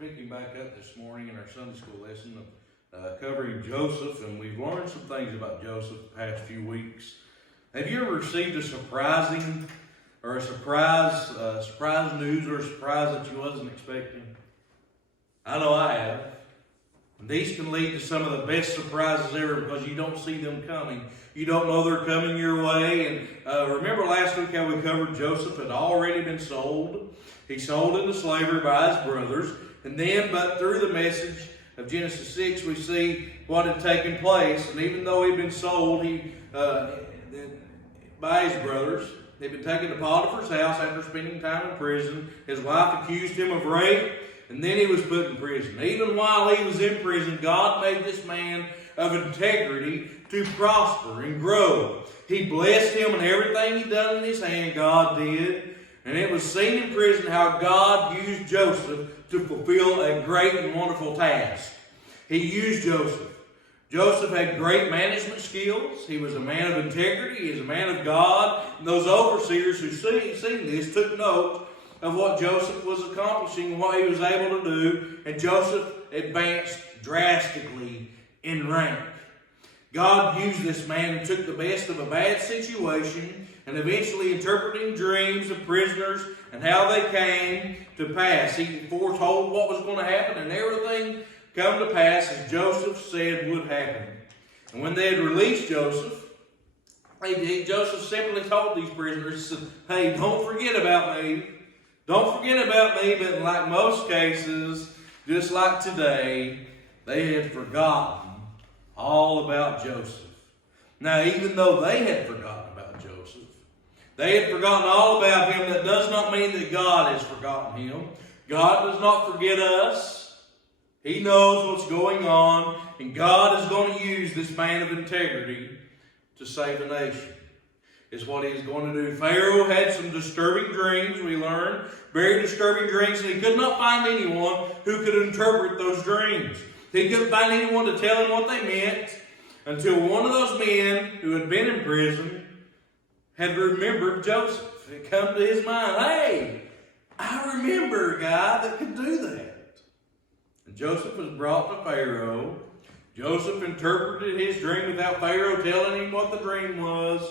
picking back up this morning in our Sunday school lesson, covering Joseph, and we've learned some things about Joseph the past few weeks. Have you ever received a surprising or a surprise news or a surprise that you wasn't expecting? I know I have. And these can lead to some of the best surprises ever because you don't see them coming. You don't know they're coming your way. And remember last week how we covered Joseph had already been sold. He's sold into slavery by his brothers. And then, but through the message of Genesis 6, we see what had taken place. And even though he'd been sold by his brothers, they'd been taken to Potiphar's house after spending time in prison. His wife accused him of rape, and then he was put in prison. Even while he was in prison, God made this man of integrity to prosper and grow. He blessed him in everything he'd done in his hand, God did. And it was seen in prison how God used Joseph to fulfill a great and wonderful task. He used Joseph. Joseph had great management skills. He was a man of integrity. He was a man of God. And those overseers who seen this took note of what Joseph was accomplishing and what he was able to do. And Joseph advanced drastically in rank. God used this man and took the best of a bad situation and eventually interpreting dreams of prisoners and how they came to pass. He foretold what was going to happen, and everything come to pass as Joseph said would happen. And when they had released Joseph, Joseph simply told these prisoners, hey, don't forget about me. Don't forget about me. But like most cases, just like today, they had forgotten all about Joseph. Now, even though they had forgotten about Joseph, they had forgotten all about him, that does not mean that God has forgotten him. God does not forget us. He knows what's going on, and God is going to use this man of integrity to save a nation. Is what he is going to do. Pharaoh had some disturbing dreams, we learned. Very disturbing dreams, and he could not find anyone who could interpret those dreams. He couldn't find anyone to tell him what they meant until one of those men who had been in prison had remembered Joseph. It come to his mind, hey, I remember a guy that could do that. And Joseph was brought to Pharaoh. Joseph interpreted his dream without Pharaoh telling him what the dream was.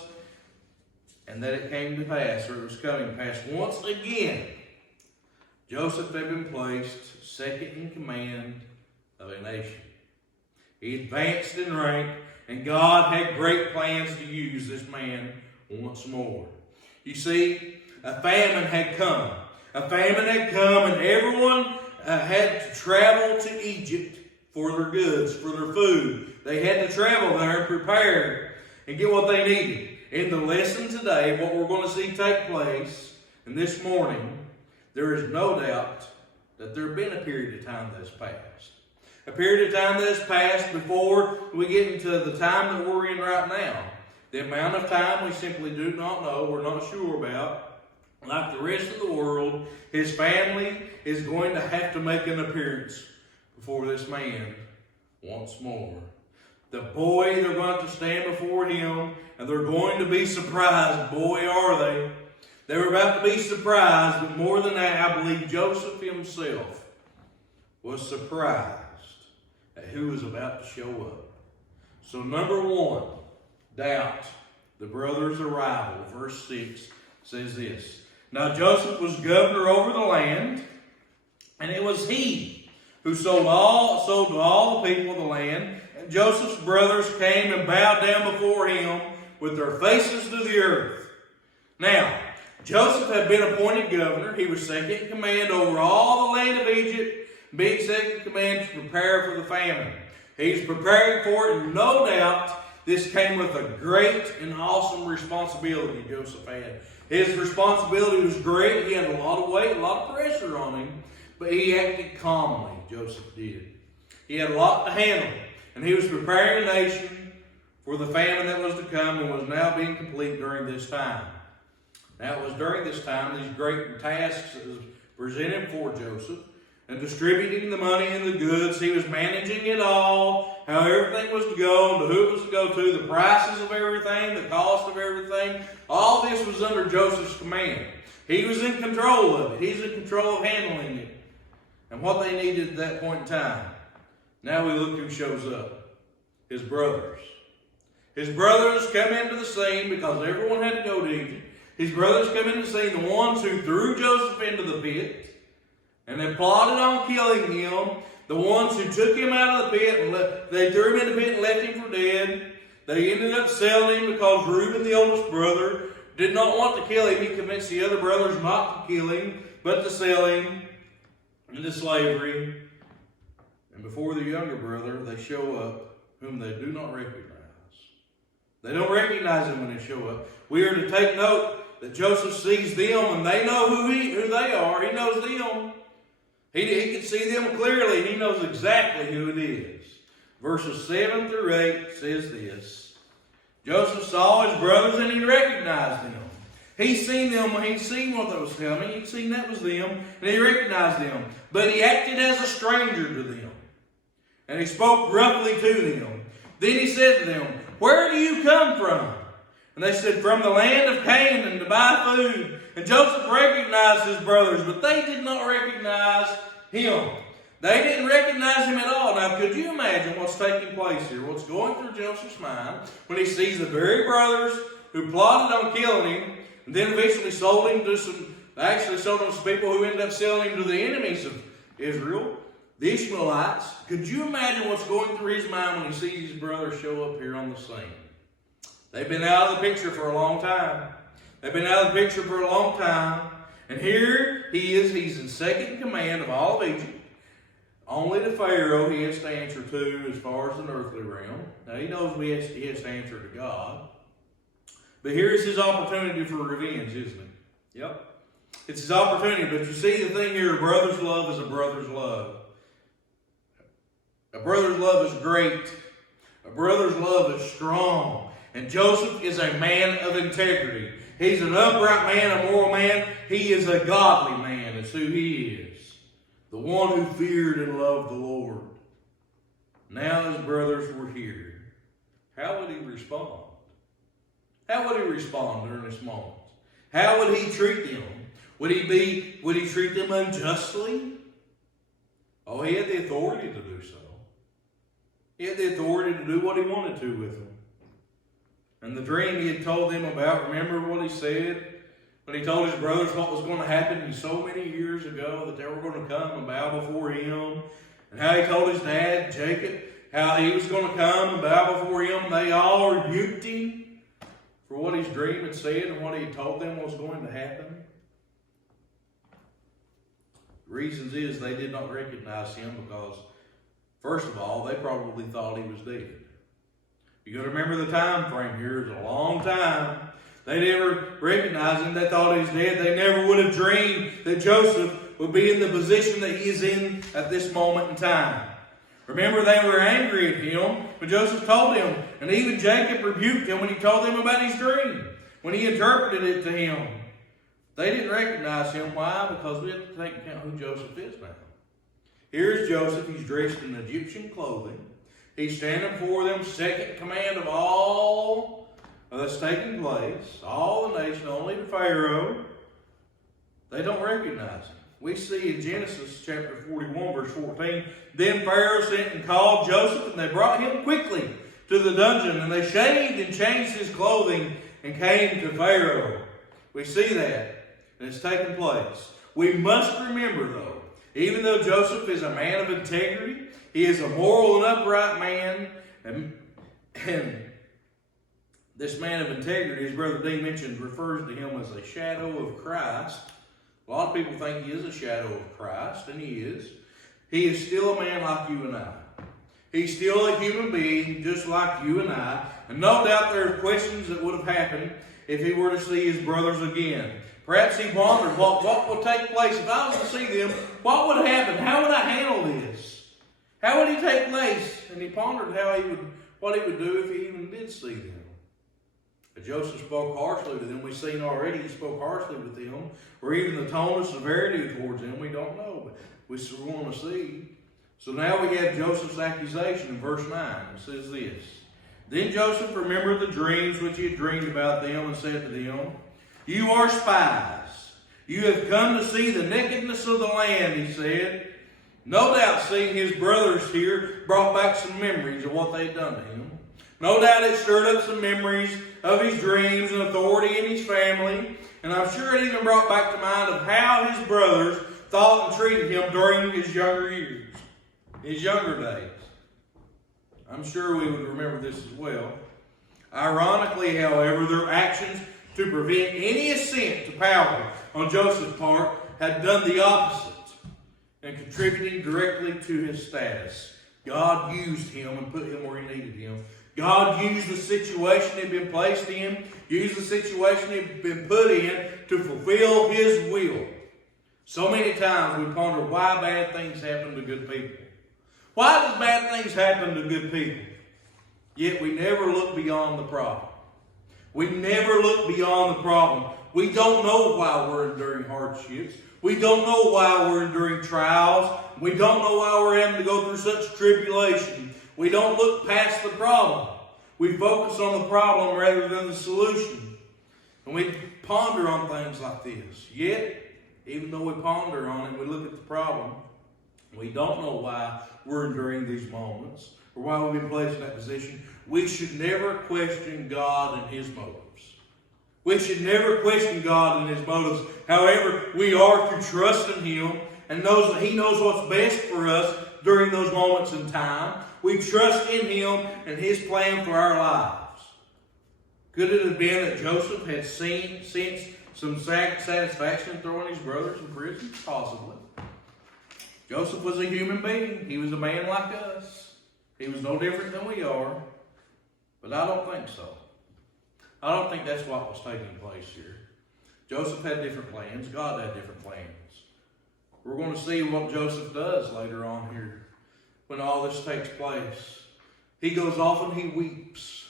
And that it came to pass, or it was coming to pass. Once again, Joseph had been placed second in command of a nation. He advanced in rank, and God had great plans to use this man once more. You see, a famine had come. A famine had come, and everyone had to travel to Egypt for their goods, for their food. They had to travel there and prepare and get what they needed. In the lesson today, what we're going to see take place, and this morning, there is no doubt that there has been a period of time that has passed. A period of time that has passed before we get into the time that we're in right now. The amount of time we simply do not know, we're not sure about. Like the rest of the world, his family is going to have to make an appearance before this man once more. The boy, they're going to stand before him, and they're going to be surprised. Boy, are they. They were about to be surprised, but more than that, I believe Joseph himself was surprised at who was about to show up. So number one, doubt. The brothers' arrival. Verse 6 says this. Now Joseph was governor over the land, and it was he who sold to all the people of the land. And Joseph's brothers came and bowed down before him with their faces to the earth. Now, Joseph had been appointed governor. He was second in command over all the land of Egypt, being second in command to prepare for the famine. He's preparing for it, and no doubt this came with a great and awesome responsibility Joseph had. His responsibility was great. He had a lot of weight, a lot of pressure on him, but he acted calmly, Joseph did. He had a lot to handle, and he was preparing a nation for the famine that was to come and was now being complete during this time. Now it was during this time these great tasks was presented for Joseph, and distributing the money and the goods. He was managing it all, how everything was to go, and who it was to go to, the prices of everything, the cost of everything. All this was under Joseph's command. He was in control of it. He's in control of handling it. and what they needed at that point in time. Now we look who shows up. His brothers. His brothers come into the scene because everyone had to go to Egypt. His brothers come into the scene, the ones who threw Joseph into the pit, and they plotted on killing him. The ones who took him out of the pit, and they threw him in the pit and left him for dead. They ended up selling him because Reuben, the oldest brother, did not want to kill him. He convinced the other brothers not to kill him, but to sell him into slavery. And before the younger brother, they show up, whom they do not recognize. They don't recognize him when they show up. We are to take note that Joseph sees them, and they know who they are. He knows them. He can see them clearly. He knows exactly who it is. Verses 7 through 8 says this. Joseph saw his brothers and he recognized them. He'd seen them when he'd seen what was coming. He'd seen that was them, and he recognized them. But he acted as a stranger to them. And he spoke roughly to them. Then he said to them, "Where do you come from?" And they said, "From the land of Canaan to buy food." And Joseph recognized his brothers, but they did not recognize him. They didn't recognize him at all. Now, could you imagine what's taking place here? What's going through Joseph's mind when he sees the very brothers who plotted on killing him, and then eventually sold him to some people who ended up selling him to the enemies of Israel, the Ishmaelites. Could you imagine what's going through his mind when he sees his brothers show up here on the scene? They've been out of the picture for a long time. They've been out of the picture for a long time. And here he is. He's in second in command of all of Egypt. Only the Pharaoh he has to answer to as far as an earthly realm. Now he knows he has to answer to God. But here's his opportunity for revenge, isn't it? Yep. It's his opportunity. But you see the thing here, a brother's love is a brother's love. A brother's love is great. A brother's love is strong. And Joseph is a man of integrity. He's an upright man, a moral man. He is a godly man. That's who he is. The one who feared and loved the Lord. Now his brothers were here. How would he respond? How would he respond during this moment? How would he treat them? Would he treat them unjustly? Oh, he had the authority to do so. He had the authority to do what he wanted to with them. And the dream he had told them about, remember what he said? When he told his brothers what was going to happen so many years ago, that they were going to come and bow before him. And how he told his dad, Jacob, how he was going to come and bow before him. They all rebuked him for what his dream had said and what he had told them was going to happen. The reasons is they did not recognize him because, first of all, they probably thought he was dead. You got to remember the time frame here. It's a long time. They never recognized him. They thought he was dead. They never would have dreamed that Joseph would be in the position that he is in at this moment in time. Remember, they were angry at him when Joseph told them. And even Jacob rebuked him when he told them about his dream, when he interpreted it to him. They didn't recognize him. Why? Because we have to take account who Joseph is now. Here's Joseph. He's dressed in Egyptian clothing. He's standing before them, second command of all that's taking place. All the nation, only the Pharaoh. They don't recognize him. We see in Genesis chapter 41, verse 14, then Pharaoh sent and called Joseph, and they brought him quickly to the dungeon, and they shaved and changed his clothing and came to Pharaoh. We see that, and it's taken place. We must remember, though, even though Joseph is a man of integrity, he is a moral and upright man, and this man of integrity, as Brother Dean mentioned, refers to him as a shadow of Christ. A lot of people think he is a shadow of Christ, and he is. He is still a man like you and I. He's still a human being, just like you and I. And no doubt there are questions that would have happened if he were to see his brothers again. Perhaps he wondered what would take place if I was to see them. What would happen? How would I handle this? How would he take place? And he pondered what he would do if he even did see them. But Joseph spoke harshly to them. We've seen already he spoke harshly with them, or even the tone of severity towards them. We don't know, but we want to see. So now we have Joseph's accusation in verse 9. It says this. Then Joseph remembered the dreams which he had dreamed about them and said to them, "You are spies. You have come to see the nakedness of the land," he said. No doubt seeing his brothers here brought back some memories of what they'd done to him. No doubt it stirred up some memories of his dreams and authority in his family. And I'm sure it even brought back to mind of how his brothers thought and treated him during his younger years, his younger days. I'm sure we would remember this as well. Ironically, however, their actions to prevent any ascent to power on Joseph's part had done the opposite and contributing directly to his status. God used him and put him where he needed him. God used the situation he'd been placed in, used the situation he'd been put in to fulfill his will. So many times we ponder why bad things happen to good people. Why does bad things happen to good people? Yet we never look beyond the problem. We never look beyond the problem. We don't know why we're enduring hardships. We don't know why we're enduring trials. We don't know why we're having to go through such tribulation. We don't look past the problem. We focus on the problem rather than the solution. And we ponder on things like this. Yet, even though we ponder on it, we look at the problem, we don't know why we're enduring these moments or why we've been placed in that position. We should never question God and His motives. We should never question God and His motives. However, we are to trust in Him and knows that He knows what's best for us during those moments in time. We trust in Him and His plan for our lives. Could it have been that Joseph had sensed some satisfaction in throwing his brothers in prison? Possibly. Joseph was a human being. He was a man like us. He was no different than we are. But I don't think so. I don't think that's what was taking place here. Joseph had different plans. God had different plans. We're going to see what Joseph does later on here when all this takes place. He goes off and he weeps.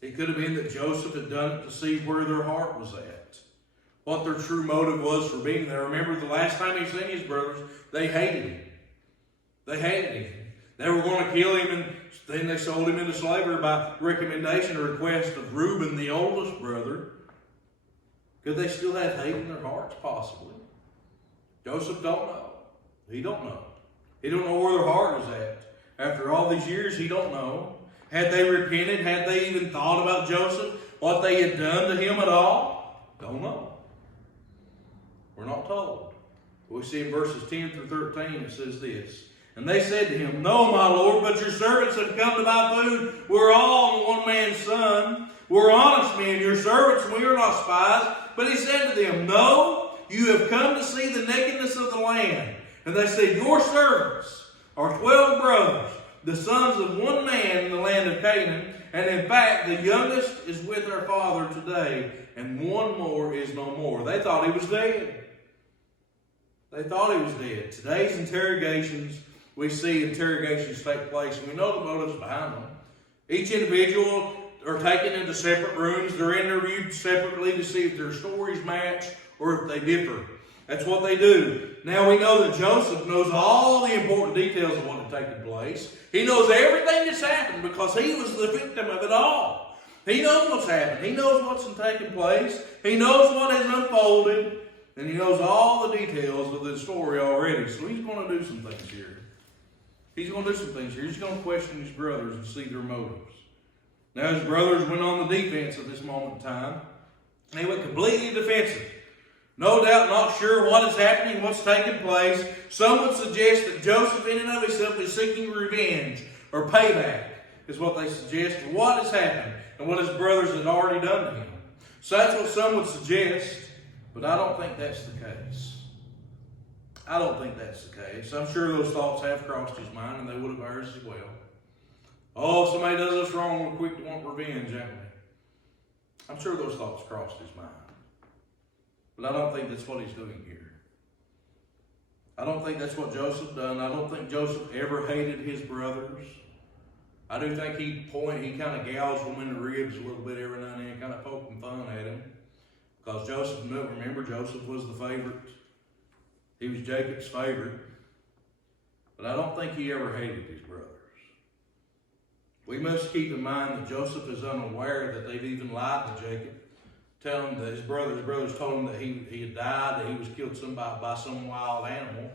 It could have been that Joseph had done it to see where their heart was at, what their true motive was for being there. Remember, the last time he seen his brothers, they hated him. They hated him. They were going to kill him, and then they sold him into slavery by recommendation or request of Reuben, the oldest brother. Could they still have hate in their hearts? Possibly. Joseph don't know. He don't know. He don't know where their heart is at. After all these years, he don't know. Had they repented? Had they even thought about Joseph? What they had done to him at all? Don't know. We're not told. We see in verses 10 through 13, it says this. And they said to him, No, my Lord, but your servants have come to buy food. We're all one man's son. We're honest men, your servants, and we are not spies. But he said to them, No, you have come to see the nakedness of the land. And they said, Your servants are 12 brothers, the sons of one man in the land of Canaan. And in fact, the youngest is with our father today, and one more is no more. They thought he was dead. They thought he was dead. Today's interrogations, we see interrogations take place, and we know the motives behind them. Each individual are taken into separate rooms. They're interviewed separately to see if their stories match or if they differ. That's what they do. Now we know that Joseph knows all the important details of what had taken place. He knows everything that's happened because he was the victim of it all. He knows what's happened. He knows what's taken place. He knows what has unfolded. And he knows all the details of the story already. So he's going to do some things here. He's going to do some things here. He's going to question his brothers and see their motives. Now his brothers went on the defense at this moment in time. They went completely defensive. No doubt not sure what is happening, what's taking place. Some would suggest that Joseph in and of himself is seeking revenge or payback, is what they suggest for what has happened and what his brothers had already done to him. So that's what some would suggest, but I don't think that's the case. I don't think that's the case. I'm sure those thoughts have crossed his mind, and they would have ours as well. Oh, if somebody does us wrong, we're quick to want revenge, aren't we? I'm sure those thoughts crossed his mind. But I don't think that's what he's doing here. I don't think that's what Joseph done. I don't think Joseph ever hated his brothers. I do think he kind of gouged them in the ribs a little bit every now and then, kind of poking fun at him. Because Joseph, remember, Joseph was the favorite. He was Jacob's favorite. But I don't think he ever hated his brothers. We must keep in mind that Joseph is unaware that they've even lied to Jacob, telling him that his brothers told him that he had died, that he was killed by some wild animal.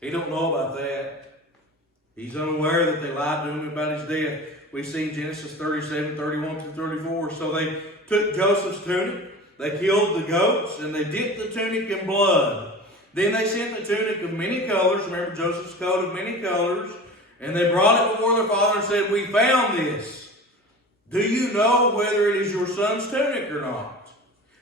He don't know about that. He's unaware that they lied to him about his death. We see Genesis 37, 31 through 34. So they took Joseph's tunic, they killed the goats, and they dipped the tunic in blood. Then they sent the tunic of many colors, remember Joseph's coat of many colors, and they brought it before their father and said, "We found this. Do you know whether it is your son's tunic or not?"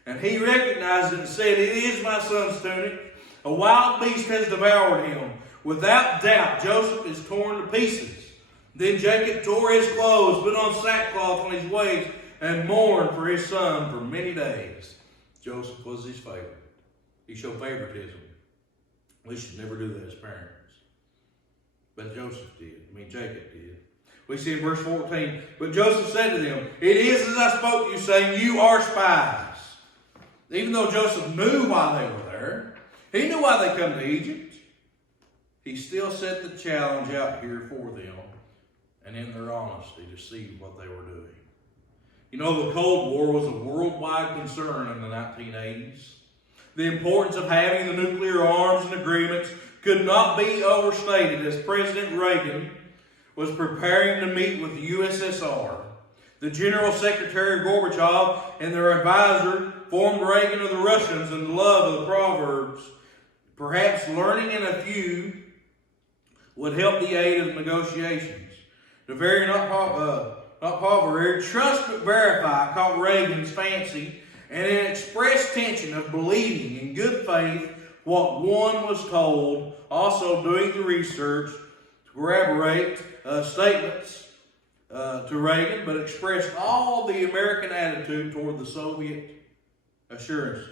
And he recognized it and said, "It is my son's tunic. A wild beast has devoured him. Without doubt, Joseph is torn to pieces." Then Jacob tore his clothes, put on sackcloth on his waist, and mourned for his son for many days. Joseph was his favorite. He showed favoritism. We should never do that as parents. But Jacob did. We see in verse 14, "But Joseph said to them, 'It is as I spoke to you, saying, you are spies.'" Even though Joseph knew why they were there, he knew why they come to Egypt, he still set the challenge out here for them, and in their honesty to see what they were doing. You know, the Cold War was a worldwide concern in the 1980s. The importance of having the nuclear arms and agreements could not be overstated as President Reagan was preparing to meet with the USSR. The General Secretary Gorbachev and their advisor informed Reagan of the Russians and the love of the Proverbs. Perhaps learning in a few would help the aid of negotiations. The very not popular, trust but verify caught Reagan's fancy, and an expressed tension of believing in good faith what one was told, also doing the research to corroborate statements to Reagan, but expressed all the American attitude toward the Soviet assurances.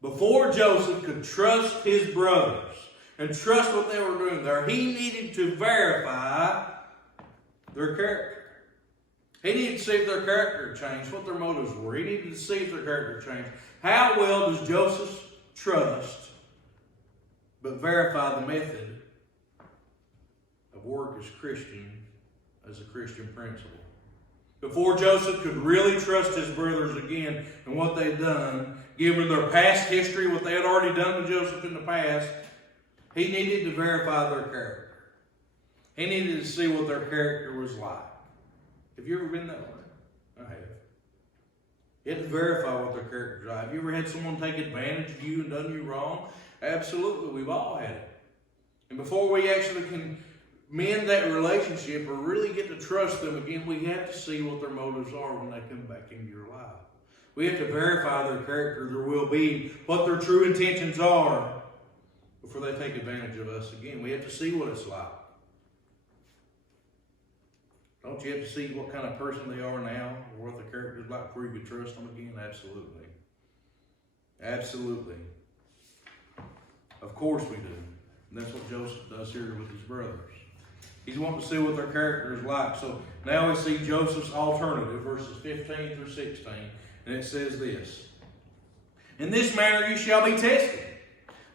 Before Joseph could trust his brothers and trust what they were doing there, he needed to verify their character. He needed to see if their character changed, what their motives were. He needed to see if their character changed. How well does Joseph trust but verify the method of work as a Christian principle? Before Joseph could really trust his brothers again and what they'd done, given their past history, what they had already done to Joseph in the past, he needed to verify their character. He needed to see what their character was like. Have you ever been that way? I have. You had to verify what their character was like. Have you ever had someone take advantage of you and done you wrong? Absolutely, we've all had it. And before we actually can mend that relationship or really get to trust them again, we have to see what their motives are when they come back into your life. We have to verify their character, their well-being, what their true intentions are before they take advantage of us again. We have to see what it's like. Don't you have to see what kind of person they are now or what their character is like before you can trust them again? Absolutely. Absolutely. Of course we do. And that's what Joseph does here with his brothers. He's wanting to see what their character is like. So now we see Joseph's alternative, verses 15 through 16. And it says this: "In this manner you shall be tested.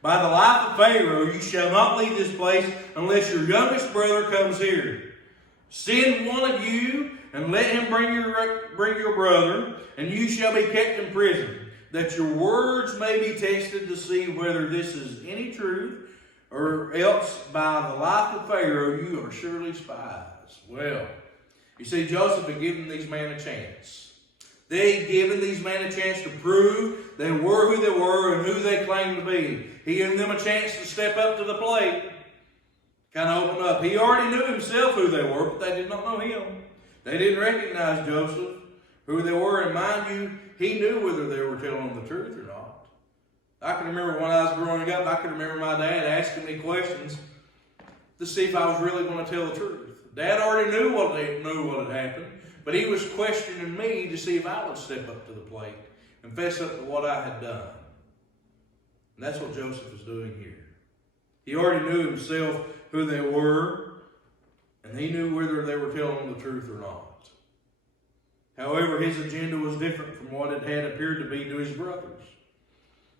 By the life of Pharaoh you shall not leave this place unless your youngest brother comes here. Send one of you and let him bring your brother, and you shall be kept in prison, that your words may be tested to see whether this is any truth, or else by the life of Pharaoh you are surely spies." Well, you see, Joseph had given these men a chance. They had given these men a chance to prove they were who they were and who they claimed to be. He gave them a chance to step up to the plate. Kind of open up. He already knew himself who they were, but they did not know him. They didn't recognize Joseph, who they were, and mind you, he knew whether they were telling him the truth or not. I can remember when I was growing up, I can remember my dad asking me questions to see if I was really going to tell the truth. Dad already knew what had happened, but he was questioning me to see if I would step up to the plate and fess up to what I had done. And that's what Joseph is doing here. He already knew himself who they were, and he knew whether they were telling him the truth or not. However, his agenda was different from what it had appeared to be to his brothers.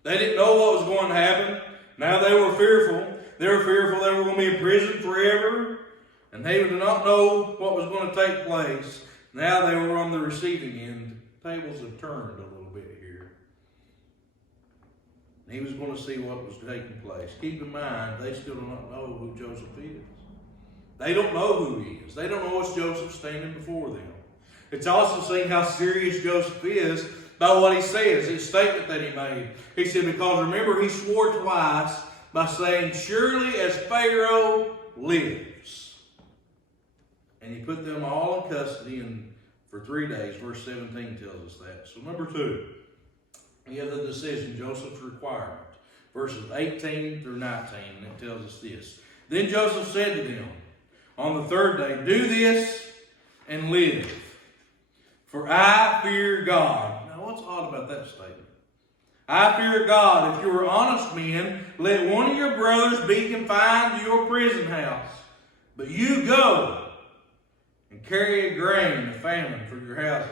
They didn't know what was going to happen. Now they were fearful. They were fearful they were going to be in prison forever, and they did not know what was going to take place. Now they were on the receiving end. Tables have turned a little bit here. And he was going to see what was taking place. Keep in mind, they still do not know who Joseph is. They don't know who he is. They don't know it's Joseph standing before them. It's also saying how serious Joseph is by what he says, his statement that he made. He said, because remember, he swore twice by saying, surely as Pharaoh lives. And he put them all in custody for 3 days. Verse 17 tells us that. So number 2, we have the decision, Joseph's requirement. Verses 18 through 19, and it tells us this. Then Joseph said to them, on the 3rd day, do this and live, for I fear God. Now what's odd about that statement? I fear God. If you are honest men, let one of your brothers be confined to your prison house. But you go and carry a grain of famine for your houses.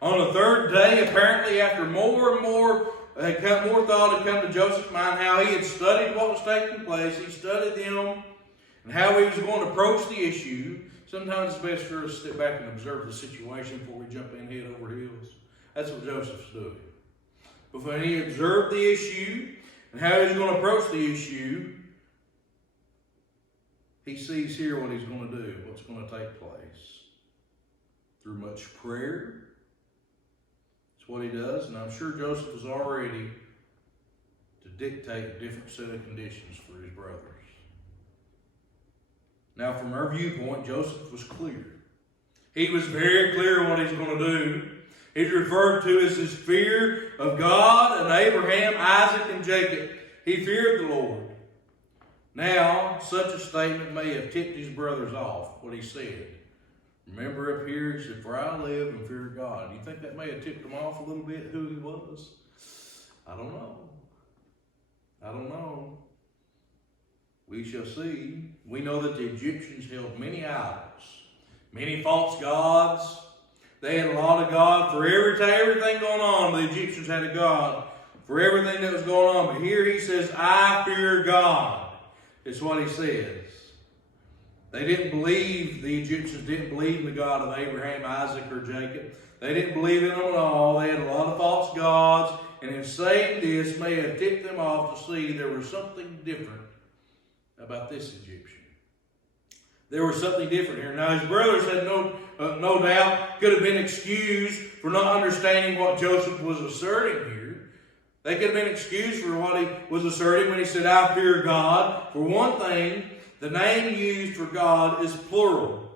On the 3rd day, apparently after more and more thought had come to Joseph's mind, how he had studied what was taking place. He studied them and how he was going to approach the issue. Sometimes it's best for us to step back and observe the situation before we jump in head over heels. That's what Joseph's doing. But when he observed the issue and how he's going to approach the issue, he sees here what he's going to do, what's going to take place. Through much prayer. It's what he does, and I'm sure Joseph was all ready to dictate a different set of conditions for his brothers. Now, from our viewpoint, Joseph was clear. He was very clear what he's going to do. He's referred to as his fear of God and Abraham, Isaac, and Jacob. He feared the Lord. Now, such a statement may have tipped his brothers off, what he said. Remember up here, he said, for I live and fear God. Do you think that may have tipped him off a little bit, who he was? I don't know. I don't know. We shall see. We know that the Egyptians held many idols, many false gods. They had a lot of God for everything going on. The Egyptians had a God for everything that was going on. But here he says, I fear God. It's what he says. They didn't believe, the Egyptians didn't believe in the God of Abraham, Isaac, or Jacob. They didn't believe in them at all. They had a lot of false gods. And in saying this may have tipped them off to see there was something different about this Egyptian. There was something different here. Now his brothers had no doubt could have been excused for not understanding what Joseph was asserting here. They could have been excused for what he was asserting when he said, I fear God. For one thing, the name used for God is plural.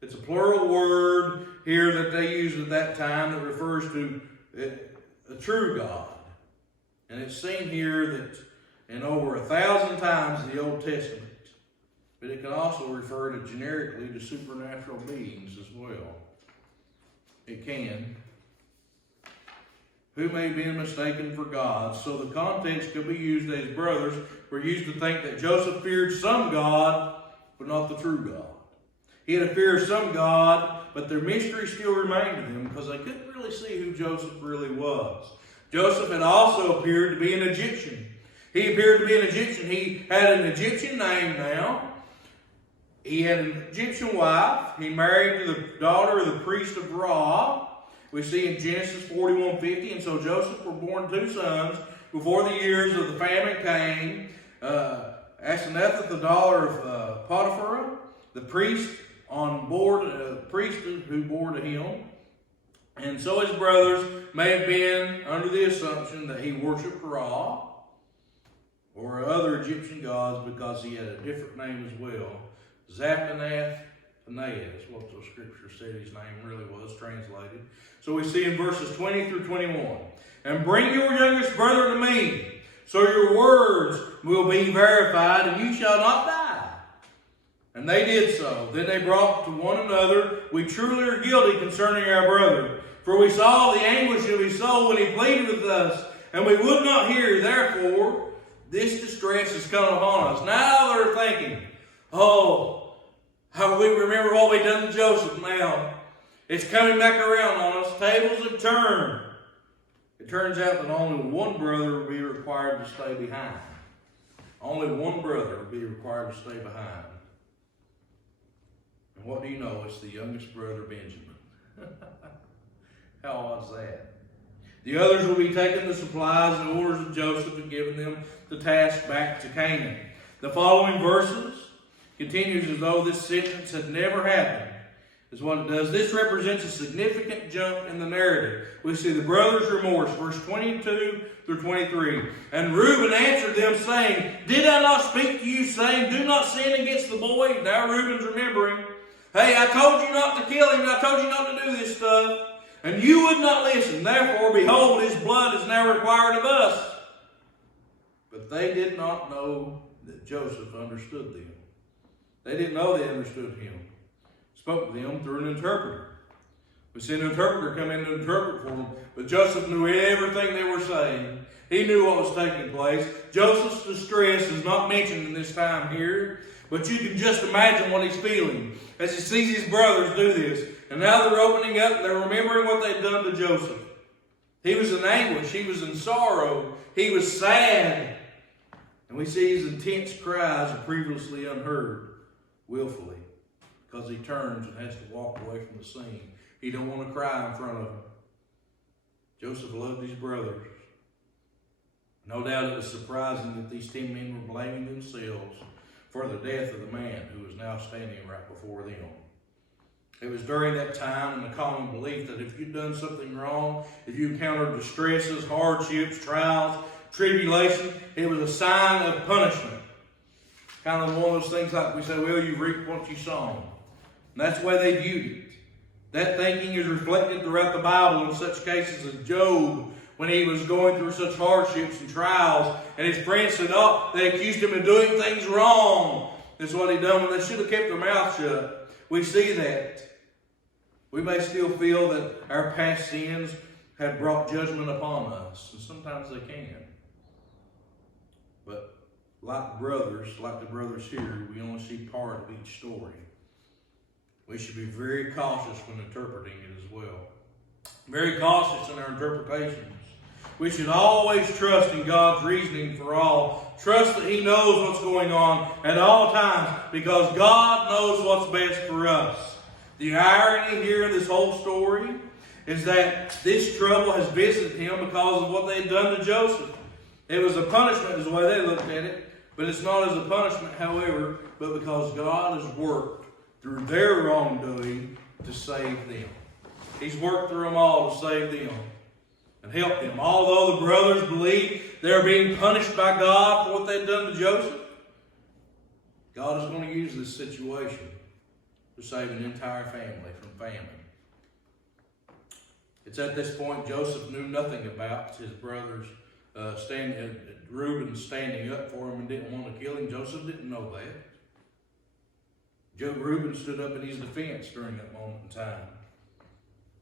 It's a plural word here that they used at that time that refers to a true God. And it's seen here that in over 1,000 times in the Old Testament. But it can also refer to generically to supernatural beings as well. It can. Who may be mistaken for God. So the context could be used as brothers were used to think that Joseph feared some God, but not the true God. He had a fear of some God, but their mystery still remained to them because they couldn't really see who Joseph really was. Joseph had also appeared to be an Egyptian. He appeared to be an Egyptian. He had an Egyptian name now. He had an Egyptian wife. He married to the daughter of the priest of Ra. We see in Genesis 41:50, and so Joseph were born 2 sons before the years of the famine came. Asenath, the daughter of Potiphar, the priest on board, priest who bore to him. And so his brothers may have been under the assumption that he worshipped Ra or other Egyptian gods because he had a different name as well. Zaphenath Paneah is what the scripture said his name really was translated. So we see in verses 20 through 21. And bring your youngest brother to me, so your words will be verified, and you shall not die. And they did so. Then they brought to one another, we truly are guilty concerning our brother. For we saw the anguish of his soul when he pleaded with us, and we would not hear. Therefore, this distress has come upon us. Now they're thinking, oh, how we remember what we done to Joseph now. It's coming back around on us. Tables have turned. It turns out that only one brother will be required to stay behind. Only one brother will be required to stay behind. And what do you know? It's the youngest brother, Benjamin. How odd is that? The others will be taking the supplies and orders of Joseph and giving them the task back to Canaan. The following verses continues as though this sentence had never happened, is what it does. This represents a significant jump in the narrative. We see the brothers' remorse, verse 22 through 23. And Reuben answered them, saying, Did I not speak to you, saying, Do not sin against the boy? Now Reuben's remembering. Hey, I told you not to kill him, and I told you not to do this stuff. And you would not listen. Therefore, behold, his blood is now required of us. But they did not know that Joseph understood them. They didn't know they understood him. Spoke to them through an interpreter. We see an interpreter come in to interpret for them. But Joseph knew everything they were saying. He knew what was taking place. Joseph's distress is not mentioned in this time here. But you can just imagine what he's feeling as he sees his brothers do this. And now they're opening up and they're remembering what they'd done to Joseph. He was in anguish. He was in sorrow. He was sad. And we see his intense cries are previously unheard willfully because he turns and has to walk away from the scene. He don't want to cry in front of them. Joseph loved his brothers. No doubt it was surprising that these 10 men were blaming themselves for the death of the man who was now standing right before them. It was during that time and the common belief that if you'd done something wrong, if you encountered distresses, hardships, trials, tribulation, it was a sign of punishment. Kind of one of those things like we say, well, you reap what you sow. And that's the way they viewed it. That thinking is reflected throughout the Bible in such cases as Job, when he was going through such hardships and trials, and his friends said, oh, they accused him of doing things wrong. That's what he done when they should have kept their mouth shut. We see that. We may still feel that our past sins have brought judgment upon us, and sometimes they can. But like the brothers here, we only see part of each story. We should be very cautious when interpreting it as well. Very cautious in our interpretations. We should always trust in God's reasoning for all. Trust that He knows what's going on at all times, because God knows what's best for us. The irony here in this whole story is that this trouble has visited him because of what they had done to Joseph. It was a punishment is the way they looked at it, but it's not as a punishment, however, but because God has worked through their wrongdoing to save them. He's worked through them all to save them and help them. Although the brothers believe they're being punished by God for what they've done to Joseph, God is going to use this situation to save an entire family from famine. It's at this point Joseph knew nothing about his brothers Reuben standing up for him and didn't want to kill him. Joseph didn't know that. Reuben stood up in his defense during that moment in time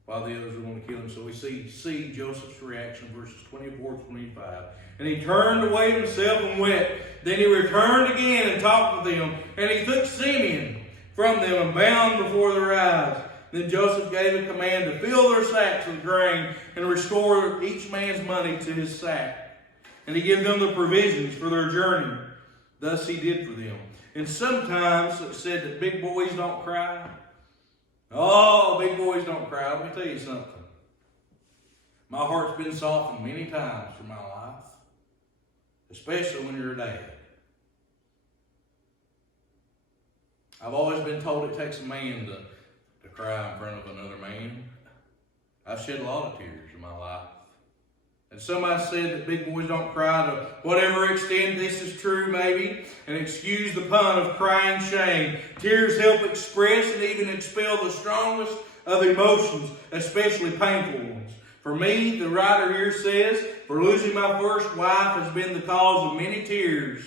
while the others were going to kill him. So we see Joseph's reaction, verses 24 to 25. And he turned away himself and wept. Then he returned again and talked with them. And he took Simeon from them and bound before their eyes. Then Joseph gave a command to fill their sacks with grain and restore each man's money to his sack. And he gave them the provisions for their journey. Thus he did for them. And sometimes it said that big boys don't cry. Oh, big boys don't cry. Let me tell you something. My heart's been softened many times through my life, especially when you're a dad. I've always been told it takes a man to cry in front of another man. I've shed a lot of tears in my life. And somebody said that big boys don't cry, to whatever extent this is true maybe, and excuse the pun of crying shame. Tears help express and even expel the strongest of emotions, especially painful ones. For me, the writer here says, for losing my first wife has been the cause of many tears.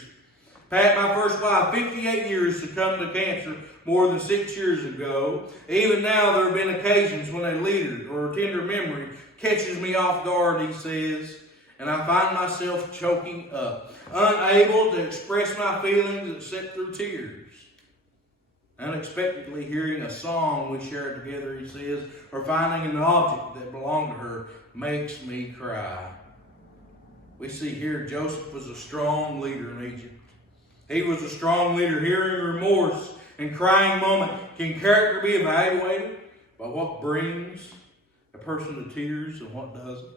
Pat, my first wife, 58 years, succumbed to cancer more than 6 years ago. Even now, there have been occasions when a leader or a tender memory catches me off guard, he says, and I find myself choking up, unable to express my feelings except through tears. Unexpectedly hearing a song we shared together, he says, or finding an object that belonged to her makes me cry. We see here Joseph was a strong leader in Egypt. He was a strong leader. Hearing remorse and crying moment. Can character be evaluated by what brings a person to tears and what doesn't?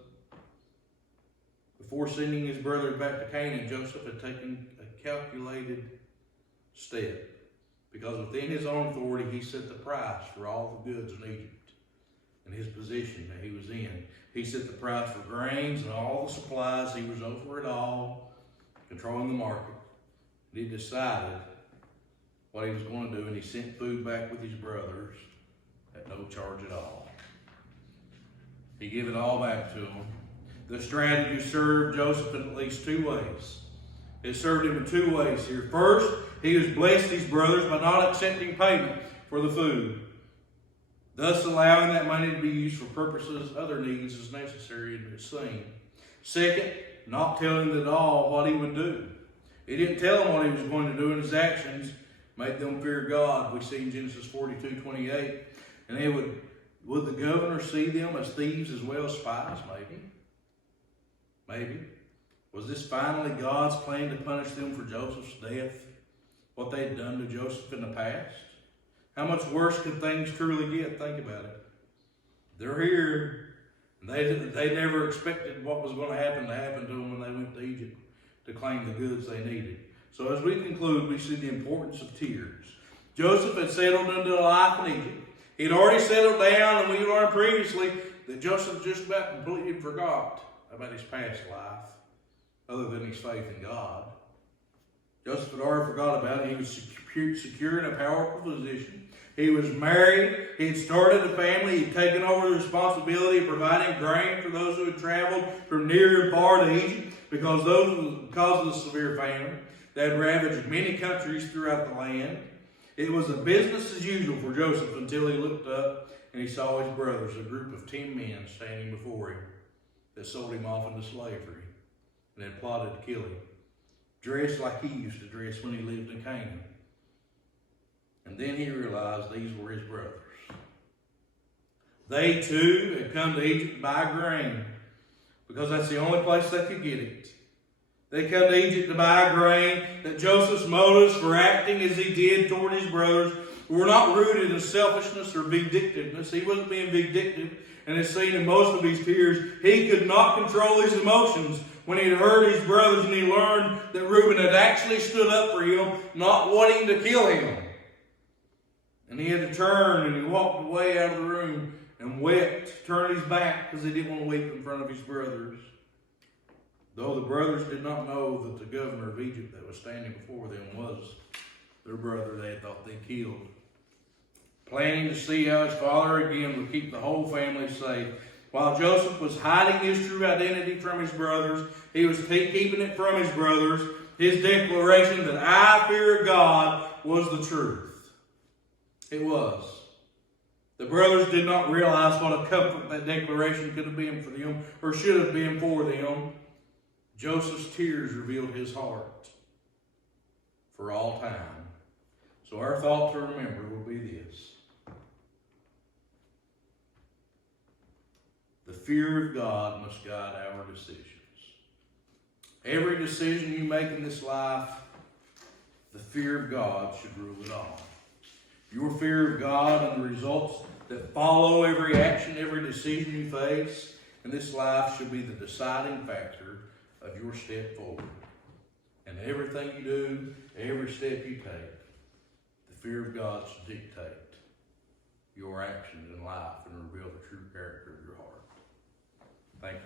Before sending his brothers back to Canaan, Joseph had taken a calculated step, because within his own authority he set the price for all the goods in Egypt and his position that he was in. He set the price for grains and all the supplies. He was over it all, controlling the market. And he decided what he was going to do, and he sent food back with his brothers at no charge at all. He gave it all back to them. The strategy served Joseph in at least two ways. It served him in two ways here. First, he has blessed his brothers by not accepting payment for the food, thus allowing that money to be used for purposes other needs as necessary and as seen. Second, not telling them at all what he would do. He didn't tell them what he was going to do, and his actions made them fear God. We see in Genesis 42:28. And they would the governor see them as thieves as well as spies? Maybe. Was this finally God's plan to punish them for Joseph's death? What they had done to Joseph in the past? How much worse could things truly get? Think about it. They're here. They never expected what was going to happen to them when they went to Egypt to claim the goods they needed. So as we conclude, we see the importance of tears. Joseph had settled into a life in Egypt. He'd already settled down, and we learned previously that Joseph just about completely forgot about his past life, other than his faith in God. Joseph had already forgot about it. He was secure in a powerful position. He was married. He had started a family. He'd taken over the responsibility of providing grain for those who had traveled from near and far to Egypt because of the severe famine that had ravaged many countries throughout the land. It was a business as usual for Joseph until he looked up and he saw his brothers, a group of 10 men standing before him that sold him off into slavery and had plotted to kill him, dressed like he used to dress when he lived in Canaan. And then he realized these were his brothers. They too had come to Egypt to buy grain because that's the only place they could get it. They come to Egypt to buy grain. That Joseph's motives for acting as he did toward his brothers were not rooted in selfishness or vindictiveness. He wasn't being vindictive, and as seen in most of his tears, he could not control his emotions when he had heard his brothers and he learned that Reuben had actually stood up for him, not wanting to kill him. And he had to turn, and he walked away out of the room and wept, turned his back because he didn't want to weep in front of his brothers. Though the brothers did not know that the governor of Egypt that was standing before them was their brother they had thought they killed. Planning to see how his father again would keep the whole family safe. While Joseph was hiding his true identity from his brothers, he was keeping it from his brothers. His declaration that I fear God was the truth. It was. The brothers did not realize what a comfort that declaration could have been for them, or should have been for them. Joseph's tears revealed his heart for all time. So our thought to remember will be this. The fear of God must guide our decisions. Every decision you make in this life, the fear of God should rule it all. Your fear of God and the results that follow every action, every decision you face in this life should be the deciding factor of your step forward. And everything you do, every step you take, the fear of God should dictate your actions in life and reveal the true character of your heart. Thank you.